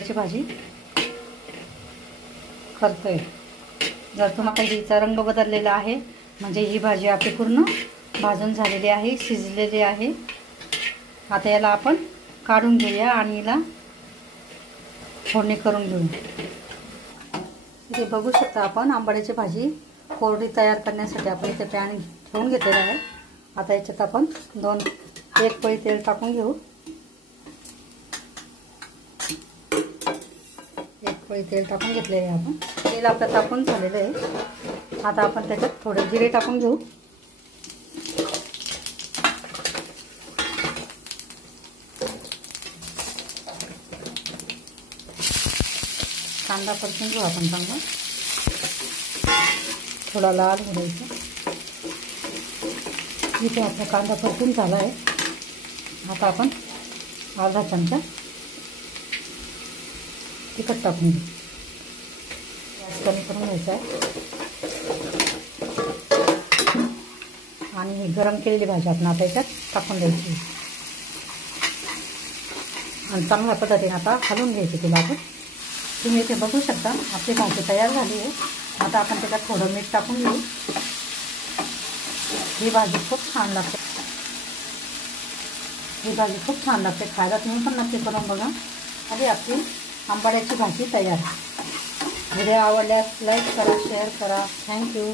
याची भाजी करतोय। जर तुम्हाला हिचा रंग बदललेला आहे म्हणजे ही भाजी आपली पूर्ण भाजून झालेली आहे, शिजलेली आहे। आता याला आपण काढून घेऊया आणि हिला फोडणी करून घेऊ। इथे बघू शकता आपण आंबाड्याची भाजी कोरडी तयार करण्यासाठी आपण इथे पॅन ठेवून घेतलेला आहे। आता याच्यात आपण एक पळी तेल टाकून घेऊ। एक पळी तेल टाकून घेतले आहे आपण। तेल आपलं तापून झालेलं आहे। आता आपण त्याच्यात थोडे जिरे टाकून घेऊ। कांदा परतून घेऊ आपण चांगला, थोडा लाल होऊ द्यायचा। इथे आपला कांदा परतून झाला आहे। आता आपण अर्धा चमचा तिखट टाकून घेऊ। गॅस कमी करून घ्यायचा आहे आणि ही गरम केलेली भाजी आपण आता याच्यात टाकून द्यायची आणि चांगल्या पद्धतीने आता हलवून घ्यायची तिला आपण। तुम्ही इथे बघू शकता आपली भाजी तयार झाली आहे। आता आपण त्याच्यात थोडं मीठ टाकून घेऊ। ही भाजी खूप छान लागते। ही भाजी खूप छान लागते खायला, तुम्ही पण नक्की करून बघा। आणि आपली आंबाड्याची भाजी तयार। व्हिडिओ आवडल्यास लाईक करा, शेअर करा। थँक्यू।